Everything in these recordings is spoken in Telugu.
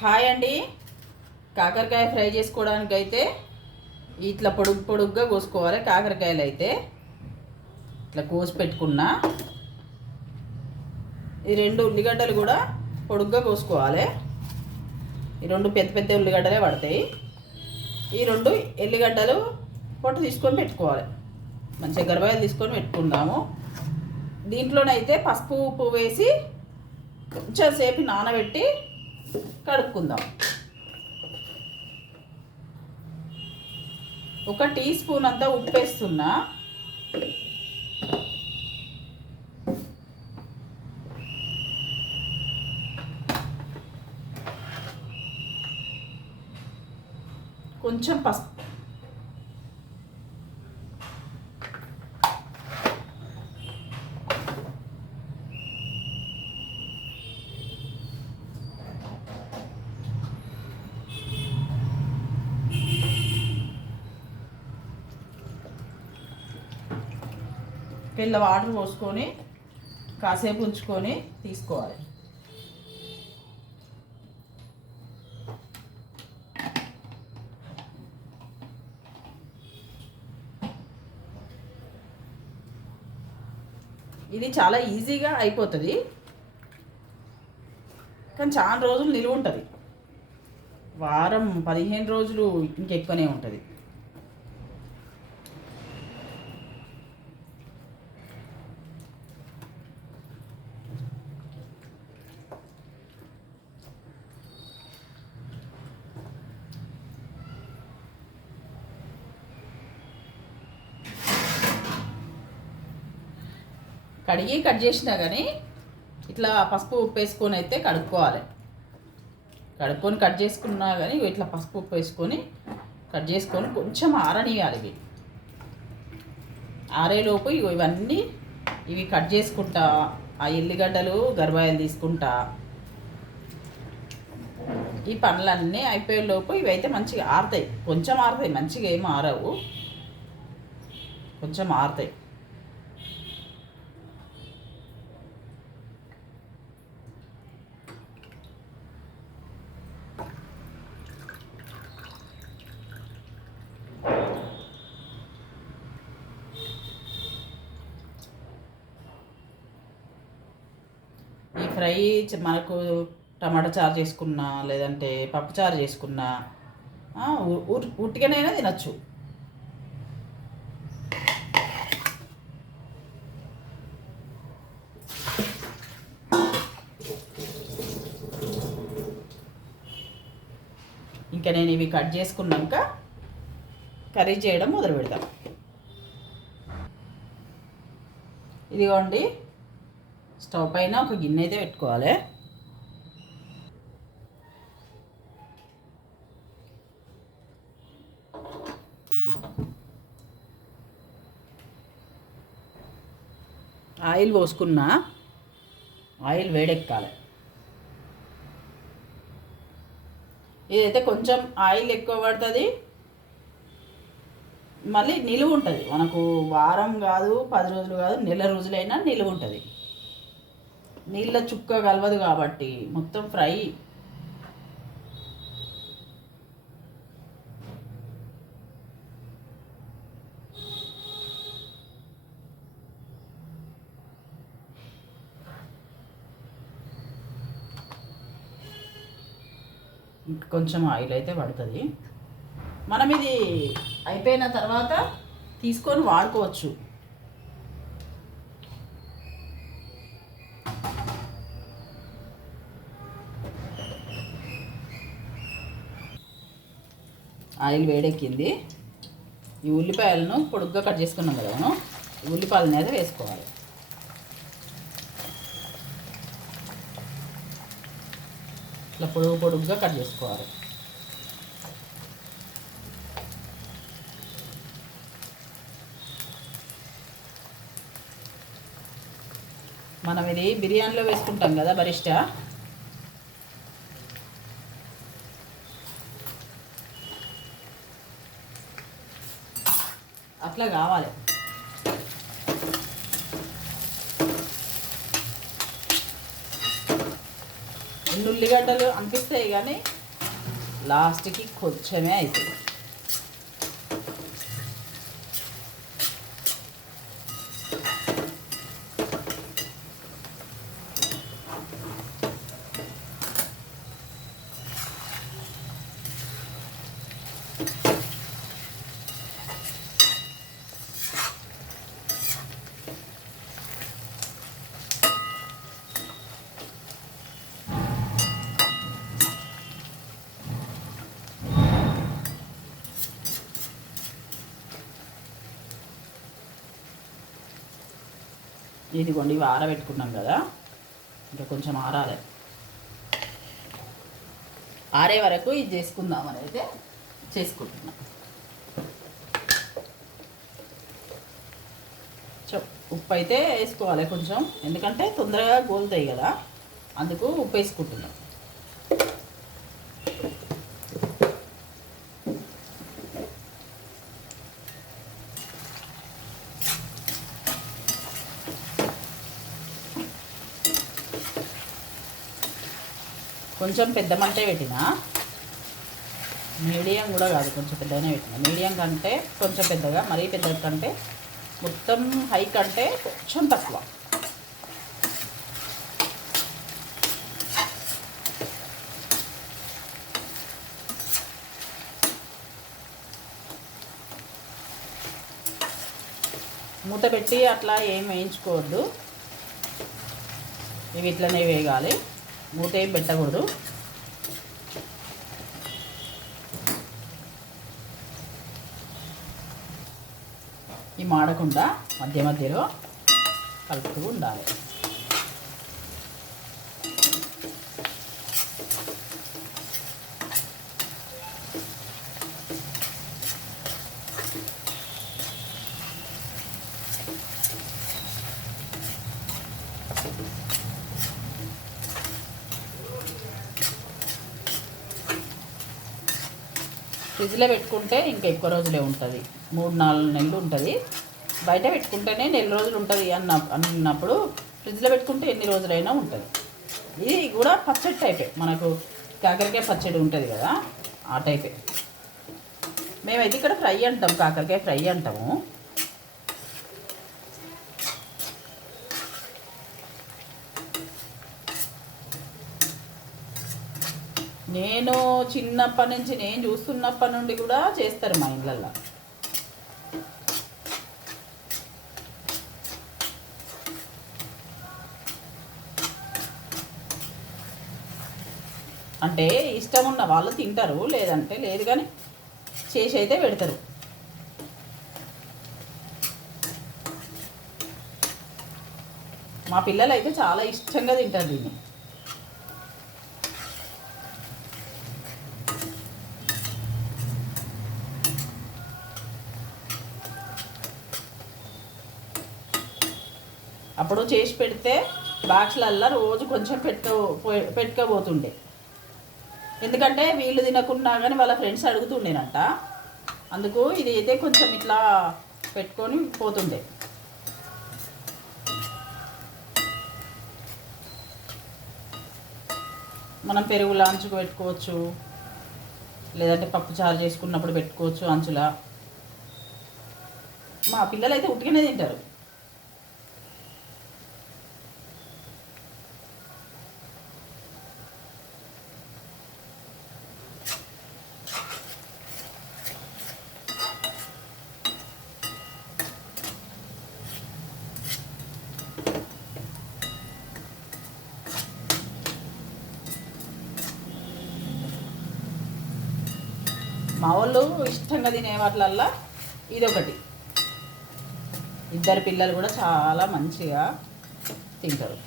హాయ్ అండి. కాకరకాయ ఫ్రై చేసుకోవడానికి అయితే ఇట్లా పొడుగు పొడుగ్గా కోసుకోవాలి కాకరకాయలు అయితే. ఇట్లా కోసి పెట్టుకున్నా. ఈ రెండు ఉల్లిగడ్డలు కూడా పొడుగ్గా కోసుకోవాలి. ఈ రెండు పెద్ద పెద్ద ఉల్లిగడ్డలే పడతాయి. ఈ రెండు ఎల్లిగడ్డలు పొట్టు తీసుకొని పెట్టుకోవాలి. మంచిగా గర్భాయలు తీసుకొని పెట్టుకుందాము. దీంట్లోనైతే పసుపు ఉప్పు వేసి కొంచెం సేపు నానబెట్టి కడుక్కుందాం. ఒక టీ స్పూన్ అంతా ఉప్పు వేస్తున్నా కొంచెం పసుపు నీళ్ళ వాటర్ పోసుకొని కాసేపు ఉంచుకొని తీసుకోవాలి. ఇది చాలా ఈజీగా అయిపోతుంది. కానీ చాలా రోజులు నిలువ ఉంటుంది వారం పదిహేను రోజులు ఇంకెక్కువనే ఉంటుంది. కడిగి కట్ చేసినా కానీ ఇట్లా పసుపు ఉప్పు వేసుకొని అయితే కడుక్కోవాలి. కడుక్కొని కట్ చేసుకున్నా కానీ ఇట్లా పసుపు ఉప్పు వేసుకొని కట్ చేసుకొని కొంచెం ఆరనియాలి ఇవి. ఆరేలోపు ఇవన్నీ ఇవి కట్ చేసుకుంటా ఆ ఎల్లిగడ్డలు గర్భాయలు తీసుకుంటా. ఈ పనులన్నీ అయిపోయేలోపు ఇవైతే మంచిగా ఆరుతాయి. కొంచెం ఆరుతాయి. మంచిగా ఏం ఆరవు. కొంచెం ఆరుతాయి ఈ ఫ్రై చ- మనకు టమాటా చారు చేసుకున్నా లేదంటే పప్పు చారు చేసుకున్నా ఉట్టికనైనా ఉట్టిగానైనా తినచ్చు. ఇంకా నేను ఇవి కట్ చేసుకున్నాక కర్రీ చేయడం మొదలు పెడతాను. ఇదిగోండి. స్టవ్ పైన ఒక గిన్నె అయితే పెట్టుకోవాలి. ఆయిల్ పోసుకున్నా ఆయిల్ వేడెక్కాలి. ఇదైతే కొంచెం ఆయిల్ ఎక్కువ పడుతుంది మళ్ళీ నిలువ ఉంటుంది. మనకు వారం కాదు పది రోజులు కాదు నెల రోజులైనా నిలువ ఉంటుంది. నీళ్ళ చుక్క కలవదు కాబట్టి మొత్తం ఫ్రై. కొంచెం ఆయిల్ అయితే పడుతుంది. మనం ఇది అయిపోయిన తర్వాత తీసుకొని వాడుకోవచ్చు. ఆయిల్ వేడెక్కింది. ఈ ఉల్లిపాయలను పొడుగ్గా కట్ చేసుకున్నాం కదా మనం. ఉల్లిపాయల మీద వేసుకోవాలి. ఇట్లా పొడుగు పొడుగ్గా కట్ చేసుకోవాలి. మనం ఇది బిర్యానీలో వేసుకుంటాం కదా బరిష్టా. అట్లా కావాలి. ఎన్ని ఉల్లిగడ్డలు అనిపిస్తాయి కానీ లాస్ట్కి కొంచెమే అవుతుంది ఇదిగోండి ఇవి ఆరబెట్టుకున్నాం కదా. ఇంకా కొంచెం ఆరాలి. ఆరే వరకు ఇది చేసుకుందామని అయితే చేసుకుంటున్నాం. సో ఉప్పు అయితే వేసుకోవాలి కొంచెం. ఎందుకంటే తొందరగా గోలుతాయి కదా. అందుకు ఉప్పు వేసుకుంటున్నాం. కొంచెం పెద్ద మంటే పెట్టిన. మీడియం కూడా కాదు కొంచెం పెద్దగానే పెట్టిన. మీడియం కంటే కొంచెం పెద్దగా మరీ పెద్ద కంటే మొత్తం హై కంటే కొంచెం తక్కువ. మూత పెట్టి అట్లా ఏం వేయించుకోవద్దు. ఇవి ఇట్లనే వేగాలి. మూత ఏం పెట్టకూడదు. ఈ మాడకుండా మధ్య మధ్యలో కలుపుతూ ఉండాలి. ఫ్రిడ్జ్లో పెట్టుకుంటే ఇంకా ఎక్కువ రోజులే ఉంటుంది. మూడు నాలుగు నెలలు ఉంటుంది. బయట పెట్టుకుంటేనే నెల రోజులు ఉంటుంది అన్న అన్నప్పుడు ఫ్రిడ్జ్లో పెట్టుకుంటే ఎన్ని రోజులైనా ఉంటుంది. ఇది కూడా పచ్చడి టైపే. మనకు కాకరకాయ పచ్చడి ఉంటుంది కదా ఆ టైపే. మేమైతే ఇక్కడ ఫ్రై అంటాం కాకరకాయ ఫ్రై అంటాము. నేను చిన్నప్పటి నుంచి నేను చూస్తున్నప్పటి నుండి కూడా చేస్తారు మా ఇళ్ళల్లో. అంటే ఇష్టం ఉన్న వాళ్ళు తింటారు లేదంటే లేదు కానీ చేసి అయితే పెడతారు. మా పిల్లలు అయితే చాలా ఇష్టంగా తింటారు దీన్ని. అప్పుడు చేసి పెడితే బాక్స్లల్లో రోజు కొంచెం పెట్ట పెట్టుకోబోతుండే. ఎందుకంటే వీళ్ళు తినకుండా కానీ వాళ్ళ ఫ్రెండ్స్ అడుగుతుండేనంట. అందుకు ఇది అయితే కొంచెం ఇట్లా పెట్టుకొని పోతుండే. మనం పెరుగులో అంచుకు పెట్టుకోవచ్చు. లేదంటే పప్పు చారు చేసుకున్నప్పుడు పెట్టుకోవచ్చు అంచులా. మా పిల్లలు అయితే ఉట్టిగానే తింటారు మా వాళ్ళు ఇష్టంగా తినే వాటిలల్లా ఇదొకటి. ఇద్దరు పిల్లలు కూడా చాలా మంచిగా తింటారు.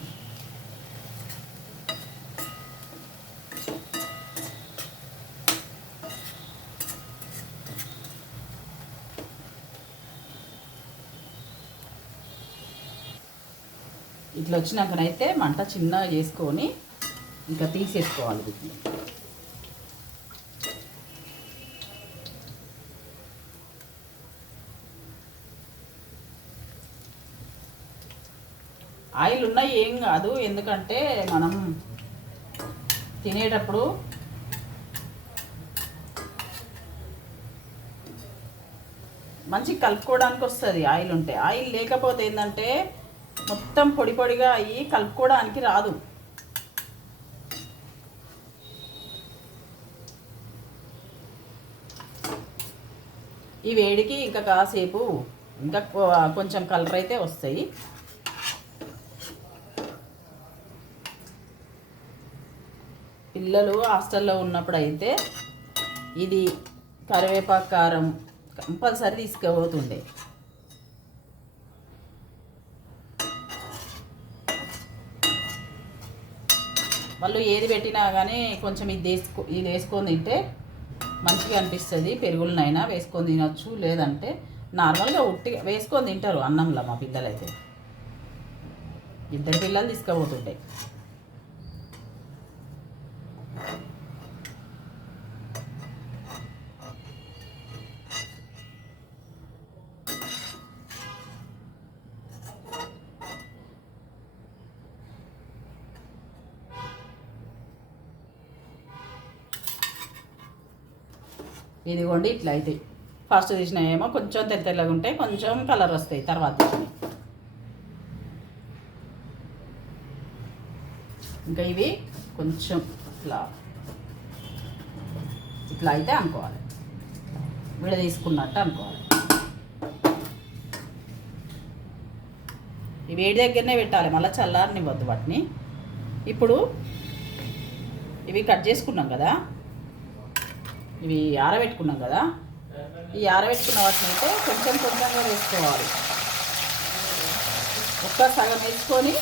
ఇట్లా వచ్చినాకనైతే మంట చిన్నగా చేసుకొని ఇంకా తీసేసుకోవాలి వీటిని ఆయిల్ ఉన్నా ఏం కాదు ఎందుకంటే మనం తినేటప్పుడు మంచి కలుపుకోవడానికి వస్తుంది ఆయిల్ ఉంటే. ఆయిల్ లేకపోతే ఏంటంటే మొత్తం పొడి పొడిగా అయ్యి కలుపుకోవడానికి రాదు. ఈ వేడికి ఇంకా కాసేపు ఇంకా కొంచెం కలర్ అయితే వస్తాయి. పిల్లలు హాస్టల్లో ఉన్నప్పుడు అయితే ఇది కరివేపాకు కారం కంపల్సరీ తీసుకుపోతుండే. వాళ్ళు ఏది పెట్టినా కానీ కొంచెం ఇది వేసుకో ఇది వేసుకొని తింటే మంచిగా అనిపిస్తుంది. పెరుగులనైనా వేసుకొని తినొచ్చు. లేదంటే నార్మల్గా ఉట్టి వేసుకొని తింటారు అన్నంలో మా పిల్లలైతే. ఇద్దరు పిల్లలు తీసుకుపోతుంటాయి ఇదిగోండి ఇట్లా అవుతాయి ఫస్ట్ తీసినవేమో కొంచెం తెల్ల తెల్లగా ఉంటాయి కొంచెం కలర్ వస్తాయి తర్వాత ఇంకా ఇవి కొంచెం ఇట్లా ఇట్లా అయితే అనుకోవాలి. విడ తీసుకున్నట్టు అనుకోవాలి. ఈ వేడి దగ్గరనే పెట్టాలి మళ్ళీ చల్లారనివ్వద్దు వాటిని. ఇప్పుడు ఇవి కట్ చేసుకున్నాం కదా ఇవి ఆరబెట్టుకున్నాం కదా. ఈ ఆరబెట్టుకున్న వాటిని అయితే కొంచెం కొంచెంగా వేసుకోవాలి. ఒక్క సగం వేసుకొని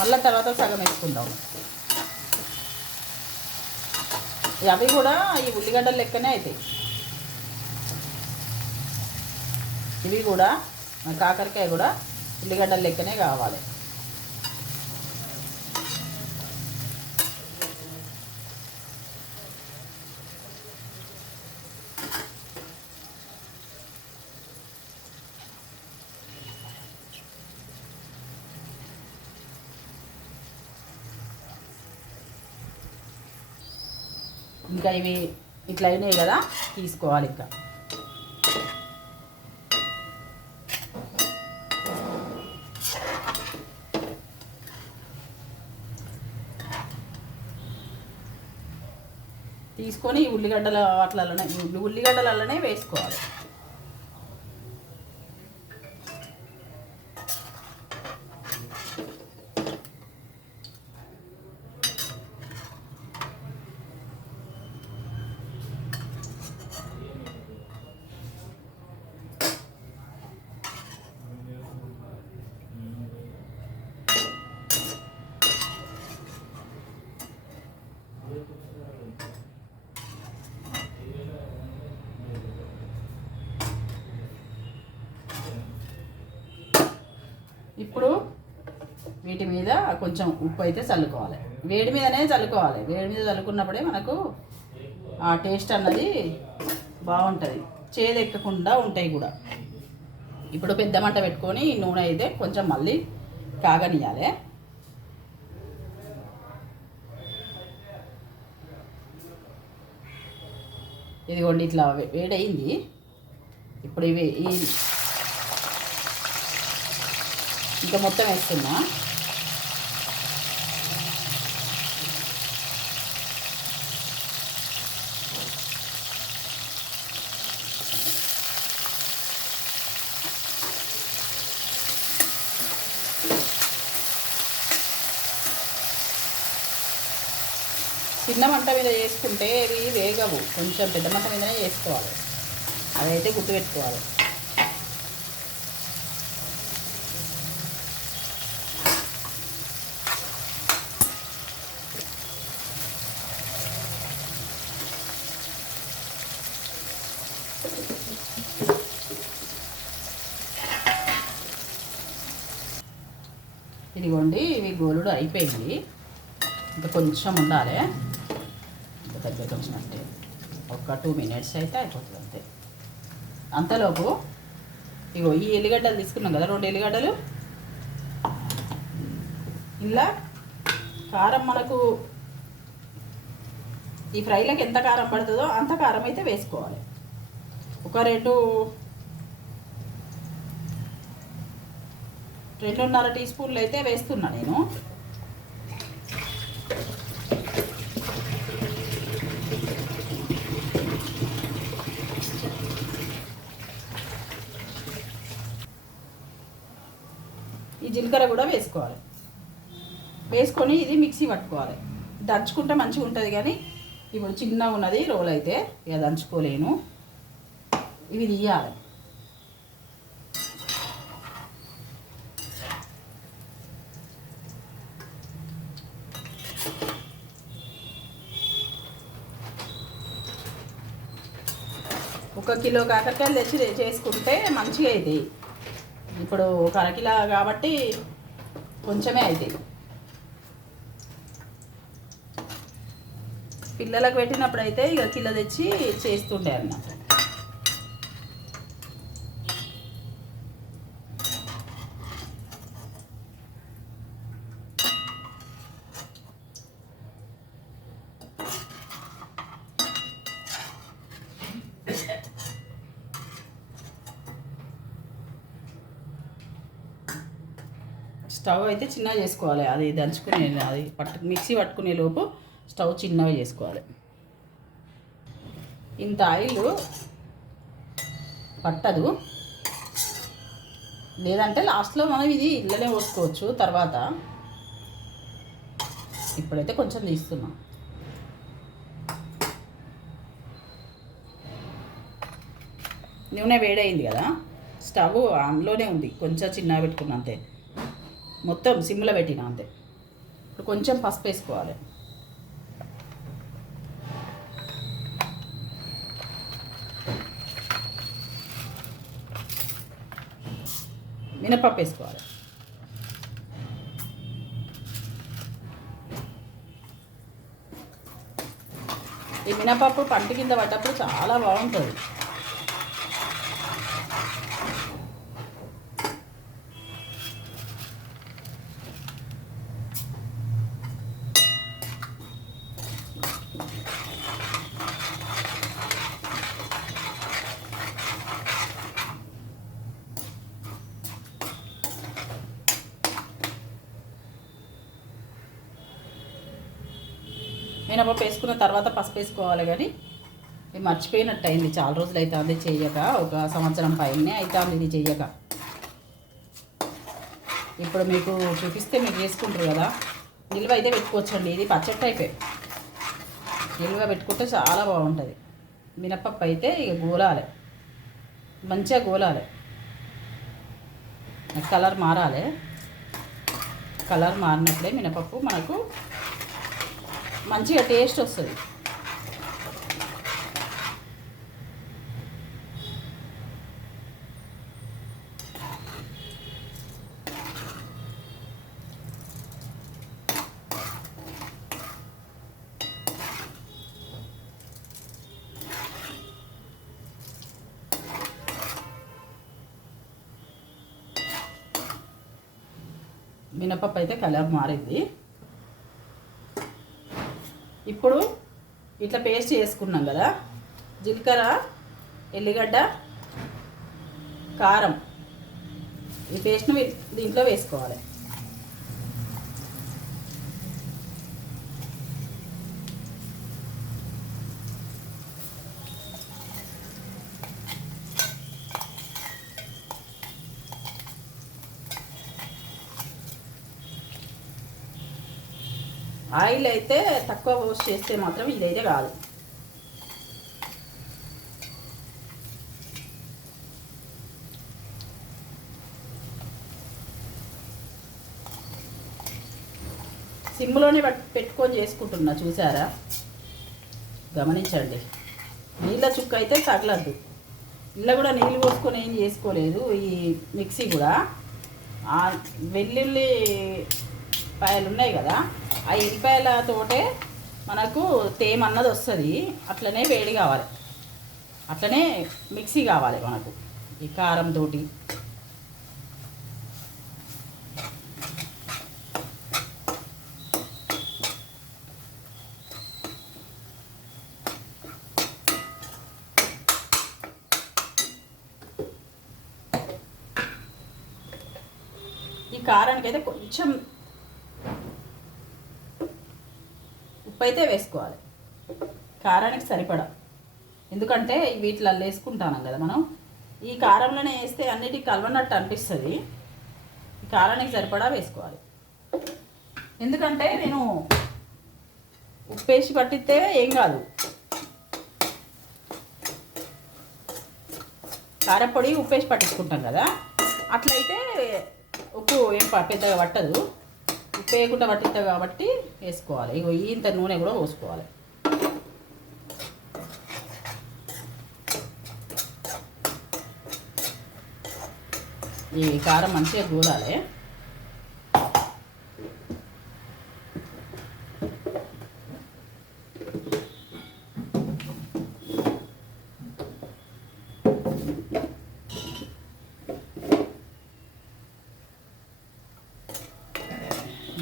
మళ్ళీ తర్వాత సగం వేసుకుందాం. అవి కూడా ఈ ఉల్లిగడ్డలు లెక్కనే అవుతాయి ఇవి కూడా మన కాకరకాయ కూడా ఉల్లిగడ్డల లెక్కనే కావాలి. ఇంకా ఇవి ఇట్లా అయినాయి కదా తీసుకోవాలి ఇంకా. తీసుకొని ఉల్లిగడ్డల వాటిలలోనే ఉల్లిగడ్డలలోనే వేసుకోవాలి Thank వేసుకోవాలి. ఇప్పుడు వీటి మీద కొంచెం ఉప్పు అయితే చల్లుకోవాలి. వేడి మీదనే చల్లుకోవాలి. వేడి మీద చల్లుకున్నప్పుడే మనకు ఆ టేస్ట్ అన్నది బాగుంటుంది. చేదెక్కకుండా ఉంటాయి కూడా. ఇప్పుడు పెద్ద మంట పెట్టుకొని నూనె అయితే కొంచెం మళ్ళీ కాగనియాలి ఇదిగోండి ఇట్లా వేడైంది వేడయింది. ఇప్పుడు ఇవి ఈ ఇంకా మొత్తం వేస్తున్నా. చిన్న మంట మీద చేసుకుంటే ఇవి వేగవు. కొంచెం పెద్ద మంట మీదనే చేసుకోవాలి. అదైతే గుర్తుపెట్టుకోవాలి ఇదిగోండి ఇవి గోలుడు అయిపోయింది. ఇంకా కొంచెం ఉండాలి. ఇంకా దగ్గర కొంచెం అంటే ఒక టూ మినిట్స్ అయితే అయిపోతుంది అంతే. అంతలోపు ఇగో ఈ ఎల్లిగడ్డలు తీసుకున్నాం కదా రెండు ఎల్లిగడ్డలు. ఇలా కారం మనకు ఈ ఫ్రైలకు ఎంత కారం పడుతుందో అంత కారం అయితే వేసుకోవాలి. ఒక రెండు రెండున్నర టీ స్పూన్లు అయితే వేస్తున్నా నేను ఈ జీలకర్ర కూడా వేసుకోవాలి. వేసుకొని ఇది మిక్సీ పట్టుకోవాలి. దంచుకుంటే మంచిగా ఉంటుంది కానీ ఇప్పుడు చిన్నగా ఉన్నది రోల్ అయితే ఇక దంచుకోలేను. ఇవి తీయాలి. ఒక కిలో కాకరకాయలు తెచ్చి చేసుకుంటే మంచిగా అవుతాయి ఇప్పుడు ఒక అరకిలో కాబట్టి కొంచెమే అవుతాయి పిల్లలకు పెట్టినప్పుడు అయితే ఇక కిలో తెచ్చి చేస్తుండే అన్నమాట స్టవ్ అయితే చిన్నగా చేసుకోవాలి. అది దంచుకునే అది పట్టు మిక్సీ పట్టుకునే లోపు స్టవ్ చిన్నగా చేసుకోవాలి. ఇంత ఆయిల్ పట్టదు. లేదంటే లాస్ట్లో మనం ఇది ఇళ్ళనే పోసుకోవచ్చు తర్వాత. ఇప్పుడైతే కొంచెం తీస్తున్నాం. నూనె వేడైంది కదా. స్టవ్ ఆన్లోనే ఉంది. కొంచెం చిన్నగా పెట్టుకున్నా అంతే మొత్తం సిమ్లో పెట్టిన అంతే. ఇప్పుడు కొంచెం పసుపు వేసుకోవాలి. మినపప్పు వేసుకోవాలి. ఈ మినపప్పు పంట కింద పడ్డప్పుడు చాలా బాగుంటుంది మినపప్పు వేసుకున్న తర్వాత పసుపు వేసుకోవాలి కానీ ఇది మర్చిపోయినట్టు అయింది. చాలా రోజులు అవుతుంది చేయక. ఒక సంవత్సరం పైనే అవుతుంది ఇది చేయక. ఇప్పుడు మీకు చూపిస్తే మీరు చేసుకుంటారు కదా. నిల్వ అయితే పెట్టుకోవచ్చండి. ఇది పచ్చడి టైపే. నిల్వ పెట్టుకుంటే చాలా బాగుంటుంది. మినపప్పు అయితే ఇక గోలాలి. మంచిగా గోలాలి. కలర్ మారాలి. కలర్ మారినప్పుడే మినపప్పు మనకు మంచిగా టేస్ట్ వస్తుంది. మినపప్పు అయితే కలర్ మారింది. ఇప్పుడు ఇట్లా పేస్ట్ చేసుకున్నాం కదా. జీలకర్ర ఎల్లిగడ్డ కారం. ఈ పేస్ట్ను దీంట్లో వేసుకోవాలి. ఆయిల్ అయితే తక్కువ పోస్ట్ చేస్తే మాత్రం ఇదైతే కాదు. సిమ్లోనే పెట్టుకొని చేసుకుంటున్నా చూసారా? గమనించండి. నీళ్ళ చుక్క అయితే తగలద్దు. ఇలా కూడా నీళ్ళు పోసుకొని ఏం చేసుకోలేదు ఈ మిక్సీ కూడా. వెల్లుల్లి పాయలు ఉన్నాయి కదా ఆ ఎల్లిపాయలతోటే మనకు తేమ అన్నది వస్తుంది. అట్లనే వేడి కావాలి. అట్లనే మిక్సీ కావాలి మనకు ఈ కారంతో ఈ కారానికి అయితే కొంచెం ఉప్పు అయితే వేసుకోవాలి. కారానికి సరిపడా. ఎందుకంటే వీటిలో వేసుకుంటాను కదా మనం. ఈ కారంలోనే వేస్తే అన్నిటికీ కలవనట్టు అనిపిస్తుంది. ఈ కారానికి సరిపడా వేసుకోవాలి. ఎందుకంటే నేను ఉప్పు వేసి పట్టిస్తే ఏం కాదు. కారపొడి ఉప్పు వేసి పట్టించుకుంటాం కదా. అట్లయితే ఉప్పు ఏం పెద్దగా పట్టదు. ఉప్పు వేయకుండా పట్టిస్తుంది కాబట్టి వేసుకోవాలి. ఇగో ఇంత నూనె కూడా పోసుకోవాలి. ఈ కారం మంచిగా గూడాలి.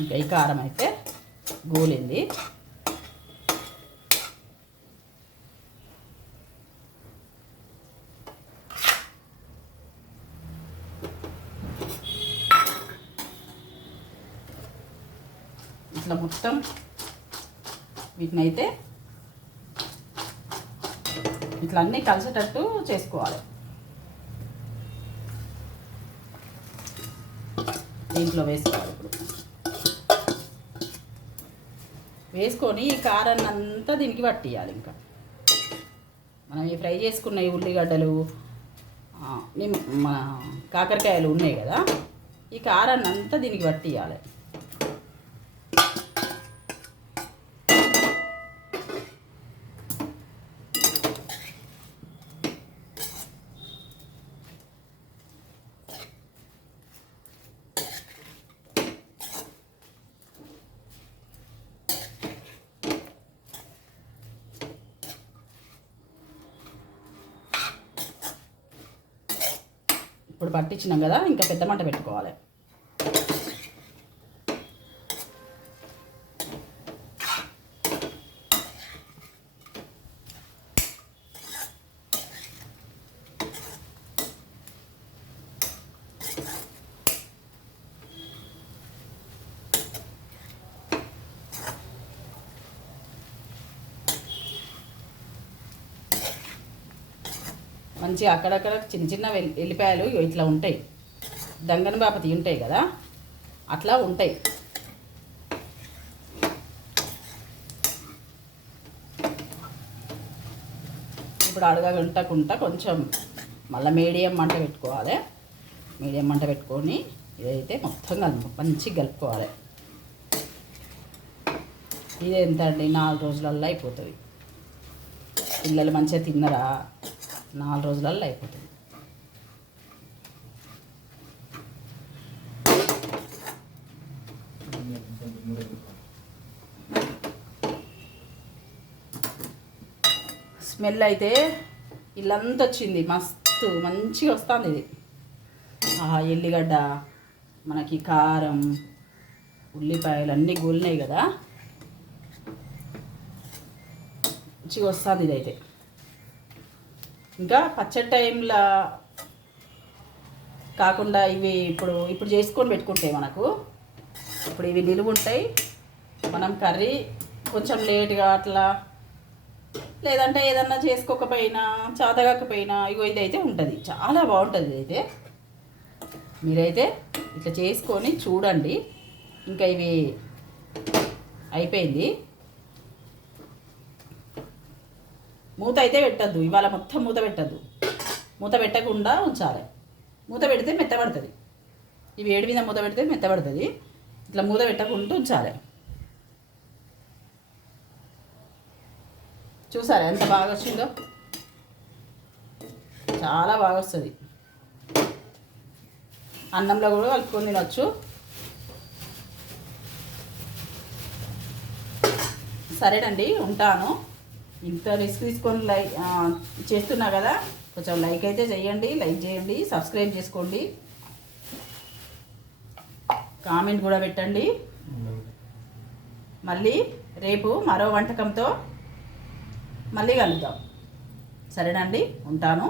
ఇంకా ఈ కారం అయితే గోలింది. ఇట్లా మొత్తం వీటిని అయితే ఇట్లా అన్నీ కలిసేటట్టు చేసుకోవాలి. దీంట్లో వేసుకోవాలి ఇప్పుడు. వేసుకొని ఈ కారాన్ని అంతా దీనికి పట్టియాలి ఇంకా. మనం ఈ ఫ్రై చేసుకున్న ఈ ఉల్లిగడ్డలు మన కాకరకాయలు ఉన్నాయి కదా ఈ కారాన్ని అంతా దీనికి పట్టియాలి. ఇప్పుడు పట్టించినాం కదా ఇంకా పెద్ద మంట పెట్టుకోవాలి. మంచిగా అక్కడక్కడ చిన్న చిన్న వెల్- ఎల్లిపాయలు ఇట్లా ఉంటాయి. దంగన బాపతి ఉంటాయి కదా అట్లా ఉంటాయి. ఇప్పుడు అడగకుంటకుంటా కొంచెం మళ్ళీ మీడియం మంట పెట్టుకోవాలి. మీడియం మంట పెట్టుకొని ఇదైతే మొత్తం కలుపు మంచిగా కలుపుకోవాలి. ఇది ఎంత అండి? నాలుగు రోజులల్లో అయిపోతుంది. పిల్లలు మంచిగా తిన్నరా? నాలుగు రోజులల్లో అయిపోతుంది. స్మెల్ అయితే ఇల్లంతా వచ్చింది. మస్తు మంచిగా వస్తుంది ఇది. ఆ ఎల్లిగడ్డ మనకి కారం ఉల్లిపాయలు అన్నీ గోలినాయి కదా. మంచిగా వస్తుంది ఇదైతే ఇంకా పచ్చడి టైంలో కాకుండా ఇవి ఇప్పుడు ఇప్పుడు చేసుకొని పెట్టుకుంటాయి మనకు ఇప్పుడు ఇవి నిలువ ఉంటాయి. మనం కర్రీ కొంచెం లేట్గా అట్లా లేదంటే ఏదన్నా చేసుకోకపోయినా చాతగాకపోయినా ఇగో ఇదైతే ఉంటుంది. చాలా బాగుంటుంది ఇదైతే. మీరైతే ఇట్లా చేసుకొని చూడండి. ఇంకా ఇవి అయిపోయింది. మూత అయితే పెట్టద్దు ఇవాళ మొత్తం మూత పెట్టద్దు. మూత పెట్టకుండా ఉంచాలి. మూత పెడితే మెత్తబడుతుంది ఇవి ఏడు మీద మూత పెడితే మెత్తబడుతుంది ఇట్లా మూత పెట్టకుండా ఉంచాలి. చూసారా ఎంత బాగా వచ్చిందో? చాలా బాగా వస్తుంది. అన్నంలో కూడా కలుపుకొని తినొచ్చు. సరేనండి ఉంటాను. ఇంత రిస్క్ తీసుకొని లైక్ చేస్తున్నా కదా కొంచెం లైక్ అయితే చేయండి లైక్ చేయండి సబ్స్క్రైబ్ చేసుకోండి. కామెంట్ కూడా పెట్టండి. మళ్ళీ రేపు మరో వంటకంతో మళ్ళీ కలుద్దాం. సరేనండి ఉంటాను.